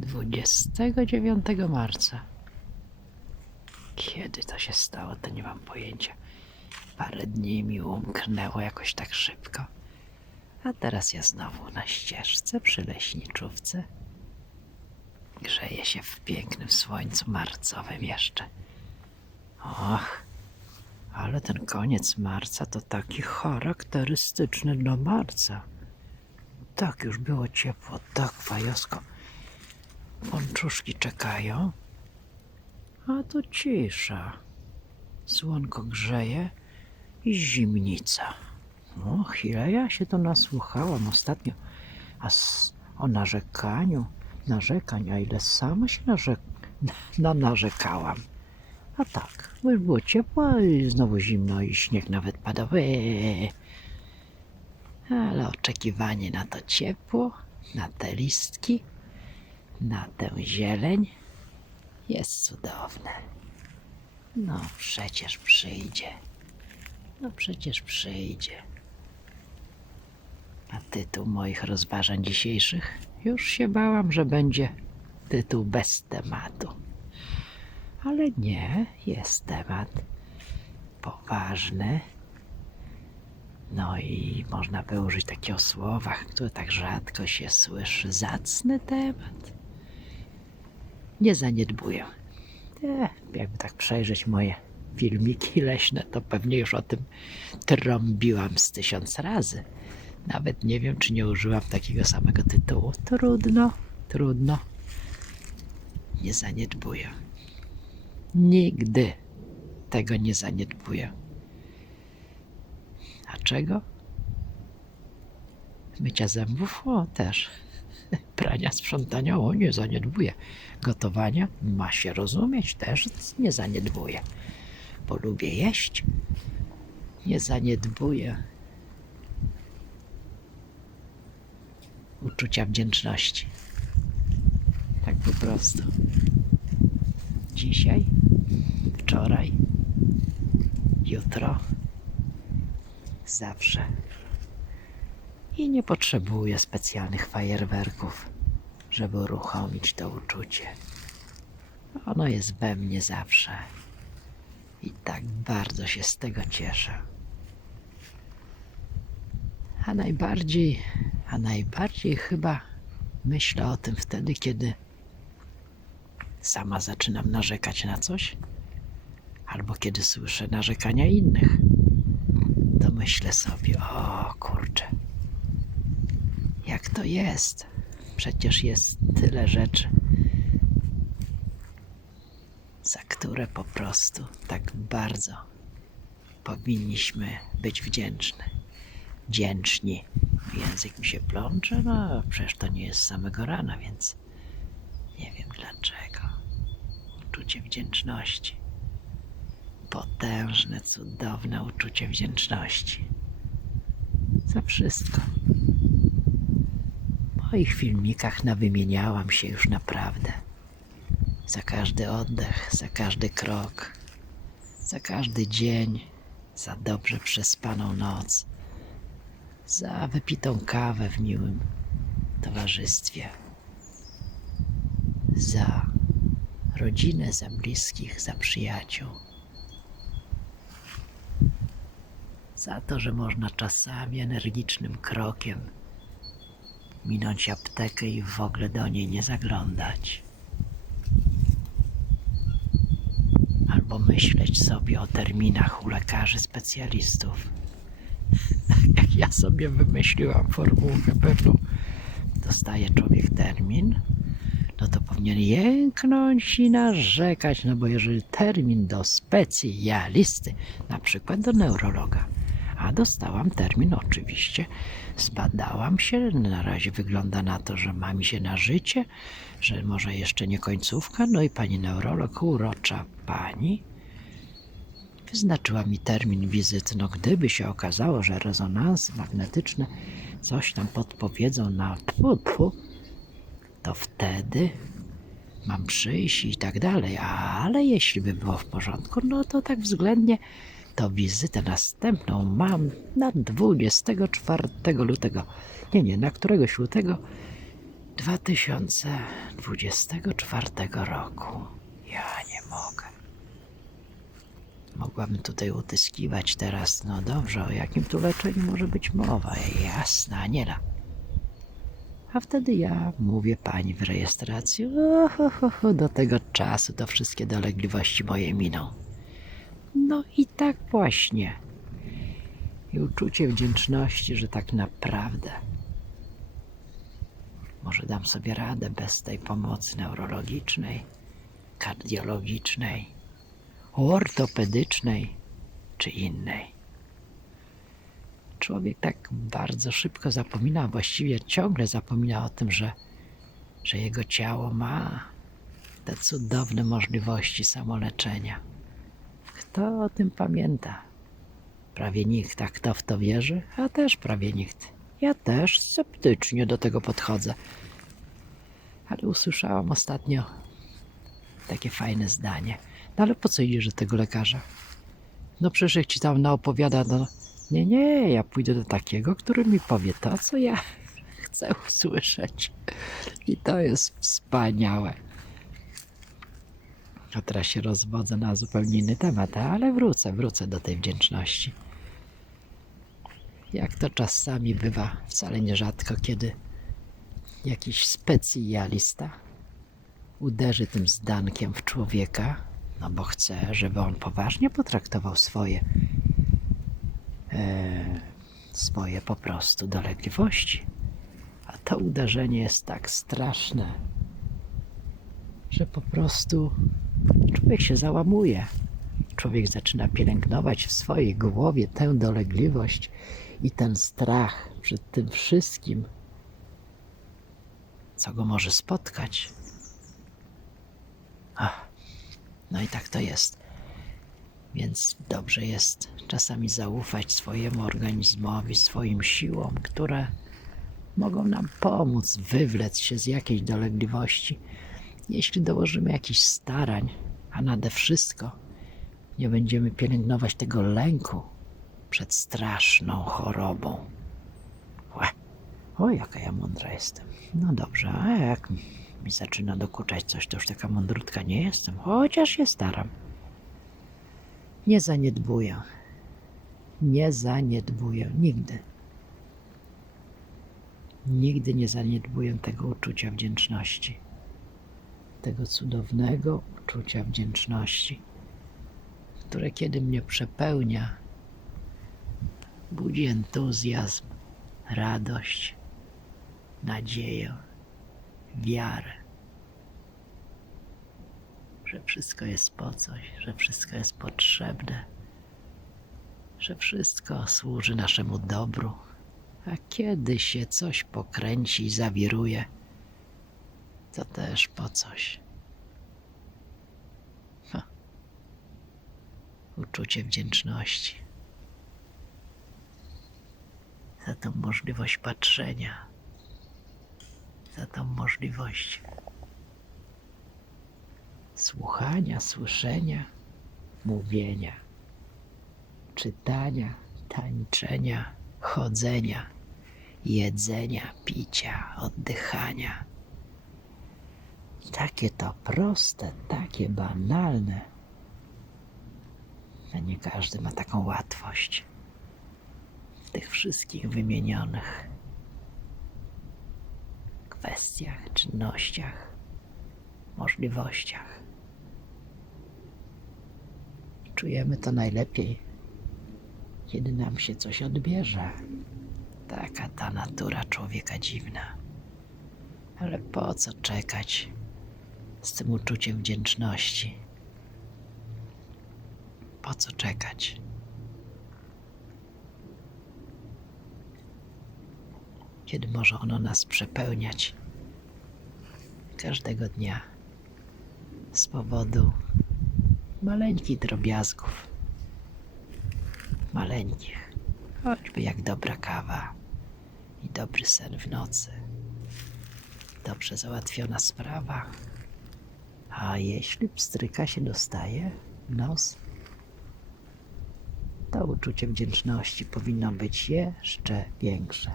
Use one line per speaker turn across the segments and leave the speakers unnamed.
29 marca. Kiedy to się stało, to nie mam pojęcia. Parę dni mi umknęło jakoś tak szybko. A teraz ja znowu na ścieżce przy leśniczówce. Grzeje się w pięknym słońcu marcowym jeszcze. Och, ale ten koniec marca to taki charakterystyczny dla marca. Tak już było ciepło, tak fajosko. Pączuszki czekają, a tu cisza. Słonko grzeje i zimnica. O, chwilę ja się to nasłuchałam ostatnio. A o narzekaniu, narzekań, a ile sama się narze- na narzekałam. A tak, bo już było ciepło i znowu zimno i śnieg nawet padał. Eee. Ale oczekiwanie na to ciepło, na te listki, na tę zieleń jest cudowne. No przecież przyjdzie. No przecież przyjdzie. A tytuł moich rozważań dzisiejszych już się bałam, że będzie tytuł bez tematu. Ale nie, jest temat poważny. No i można by użyć takiego słowa, które tak rzadko się słyszy. Zacny temat. Nie zaniedbuję. Jakby tak przejrzeć moje filmiki leśne, to pewnie już o tym trąbiłam z tysiąc razy. Nawet nie wiem, czy nie użyłam takiego samego tytułu. Trudno, trudno. Nie zaniedbuję. Nigdy tego nie zaniedbuję. A czego? Mycia zębów? O, też. Prania, sprzątania? O, nie zaniedbuję. Gotowania? Ma się rozumieć, też nie zaniedbuję. Bo lubię jeść. Nie zaniedbuję. Uczucia wdzięczności. Tak po prostu. Dzisiaj, wczoraj, jutro, zawsze. I nie potrzebuję specjalnych fajerwerków, żeby uruchomić to uczucie. Ono jest we mnie zawsze. I tak bardzo się z tego cieszę. A najbardziej, a najbardziej chyba myślę o tym wtedy, kiedy sama zaczynam narzekać na coś, albo kiedy słyszę narzekania innych, to myślę sobie, o kurczę, jak to jest? Przecież jest tyle rzeczy, za które po prostu tak bardzo powinniśmy być wdzięczni. Wdzięczni. Język mi się plącze, no przecież to nie jest samego rana, więc nie wiem dlaczego. Uczucie wdzięczności. Potężne, cudowne uczucie wdzięczności. Za wszystko. Moich filmikach nawymieniałam się już naprawdę. Za każdy oddech, za każdy krok, za każdy dzień, za dobrze przespaną noc, za wypitą kawę w miłym towarzystwie, za rodzinę, za bliskich, za przyjaciół. Za to, że można czasami energicznym krokiem minąć aptekę i w ogóle do niej nie zaglądać. Albo myśleć sobie o terminach u lekarzy specjalistów. Jak ja sobie wymyśliłam formułkę pewną, dostaje człowiek termin, no to powinien jęknąć i narzekać, no bo jeżeli termin do specjalisty, na przykład do neurologa, dostałam termin oczywiście, zbadałam się, na razie wygląda na to, że ma mi się na życie, że może jeszcze nie końcówka, no i pani neurolog, urocza pani, wyznaczyła mi termin wizyty. No gdyby się okazało, że rezonanse magnetyczne coś tam podpowiedzą na tfu, tfu, to wtedy mam przyjść i tak dalej. Ale jeśli by było w porządku, no to tak względnie to wizytę następną mam na 24 lutego. Nie, nie, na któregoś lutego 2000, 24 roku. Ja nie mogę. Mogłabym tutaj utyskiwać teraz. No dobrze, o jakim tu leczeniu może być mowa? Jasna, Aniela. A wtedy ja mówię pani w rejestracji, do tego czasu to wszystkie dolegliwości moje miną. No i tak właśnie. I uczucie wdzięczności, że tak naprawdę może dam sobie radę bez tej pomocy neurologicznej, kardiologicznej, ortopedycznej czy innej. Człowiek tak bardzo szybko zapomina, właściwie ciągle zapomina o tym, że, że jego ciało ma te cudowne możliwości samoleczenia. Kto o tym pamięta? Prawie nikt, a kto w to wierzy? A też prawie nikt. Ja też sceptycznie do tego podchodzę. Ale usłyszałam ostatnio takie fajne zdanie. No ale po co idziesz do tego lekarza? No przecież jak ci tam naopowiada, no nie, nie, ja pójdę do takiego, który mi powie to, co ja chcę usłyszeć. I to jest wspaniałe. A teraz się rozwodzę na zupełnie inny temat, ale wrócę, wrócę do tej wdzięczności. Jak to czasami bywa, wcale nierzadko, kiedy jakiś specjalista uderzy tym zdankiem w człowieka, no bo chce, żeby on poważnie potraktował swoje, e, swoje po prostu dolegliwości. A to uderzenie jest tak straszne, że po prostu człowiek się załamuje. Człowiek zaczyna pielęgnować w swojej głowie tę dolegliwość i ten strach przed tym wszystkim, co go może spotkać. Ach, no i tak to jest. Więc dobrze jest czasami zaufać swojemu organizmowi, swoim siłom, które mogą nam pomóc wywlec się z jakiejś dolegliwości, jeśli dołożymy jakichś starań, a nade wszystko nie będziemy pielęgnować tego lęku przed straszną chorobą. Łe. O, jaka ja mądra jestem. No dobrze, a jak mi zaczyna dokuczać coś, to już taka mądrutka nie jestem, chociaż się staram. Nie zaniedbuję. Nie zaniedbuję. Nigdy. Nigdy nie zaniedbuję tego uczucia wdzięczności. Tego cudownego uczucia wdzięczności, które kiedy mnie przepełnia, budzi entuzjazm, radość, nadzieję, wiarę, że wszystko jest po coś, że wszystko jest potrzebne, że wszystko służy naszemu dobru, a kiedy się coś pokręci i zawiruje, to też po coś. Ha. Uczucie wdzięczności za tą możliwość patrzenia, za tą możliwość słuchania, słyszenia, mówienia, czytania, tańczenia, chodzenia, jedzenia, picia, oddychania. Takie to proste, takie banalne. A nie każdy ma taką łatwość w tych wszystkich wymienionych kwestiach, czynnościach, możliwościach. Czujemy to najlepiej, kiedy nam się coś odbierze. Taka ta natura człowieka dziwna. Ale po co czekać z tym uczuciem wdzięczności? Po co czekać? Kiedy może ono nas przepełniać każdego dnia z powodu maleńkich drobiazgów. Maleńkich, choćby jak dobra kawa i dobry sen w nocy. Dobrze załatwiona sprawa. A jeśli pstryka się dostaje w nos, to uczucie wdzięczności powinno być jeszcze większe.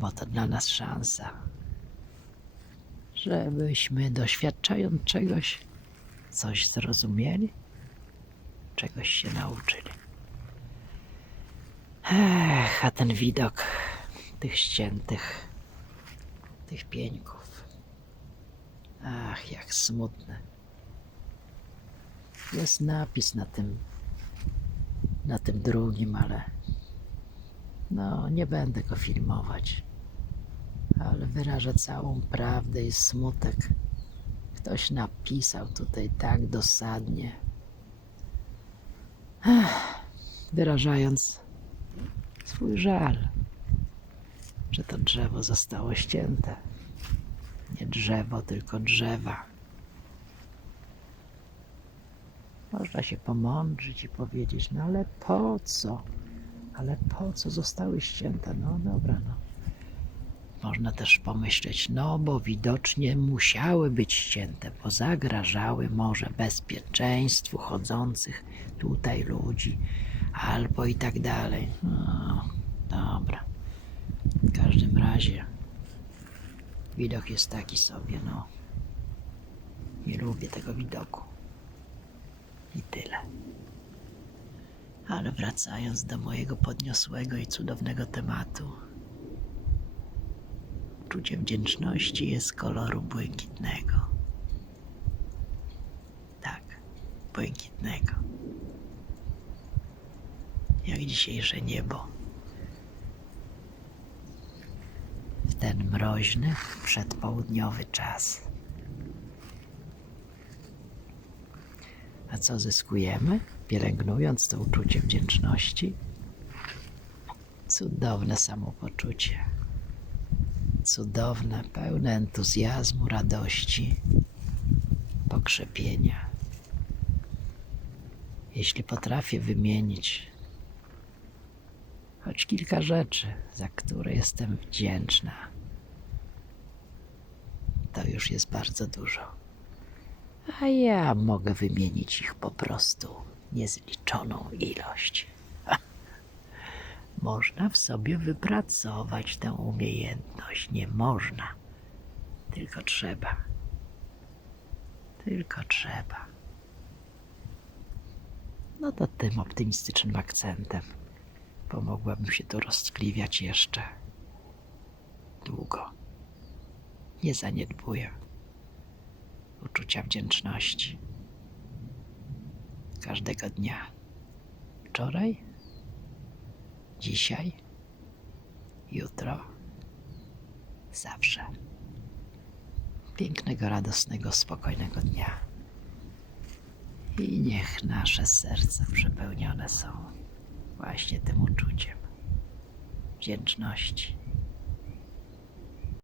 Bo to dla nas szansa żebyśmy doświadczając czegoś, coś zrozumieli, czegoś się nauczyli. Ech, a ten widok tych ściętych, tych pieńków. Ach, jak smutne. Jest napis na tym, na tym drugim, ale no, nie będę go filmować. Ale wyraża całą prawdę i smutek. Ktoś napisał tutaj tak dosadnie. Ech, wyrażając swój żal, że to drzewo zostało ścięte. Drzewo, tylko drzewa. Można się pomądrzyć i powiedzieć, no ale po co? Ale po co zostały ścięte? No dobra, no. Można też pomyśleć, no bo widocznie musiały być ścięte, bo zagrażały może bezpieczeństwu chodzących tutaj ludzi, albo i tak dalej. No, dobra. W każdym razie widok jest taki sobie, no. Nie lubię tego widoku. I tyle. Ale wracając do mojego podniosłego i cudownego tematu, uczucie wdzięczności jest koloru błękitnego. Tak, błękitnego. Jak dzisiejsze niebo. Ten mroźny, przedpołudniowy czas. A co zyskujemy, pielęgnując to uczucie wdzięczności? Cudowne samopoczucie. Cudowne, pełne entuzjazmu, radości, pokrzepienia. Jeśli potrafię wymienić choć kilka rzeczy, za które jestem wdzięczna, to już jest bardzo dużo a ja mogę wymienić ich po prostu niezliczoną ilość. Można w sobie wypracować tę umiejętność. Nie można, tylko trzeba. Tylko trzeba. No to tym optymistycznym akcentem pomogłabym się tu roztkliwiać jeszcze długo. Nie zaniedbuję uczucia wdzięczności. Każdego dnia. Wczoraj, dzisiaj, jutro, zawsze. Pięknego, radosnego, spokojnego dnia. I niech nasze serca przepełnione są właśnie tym uczuciem wdzięczności.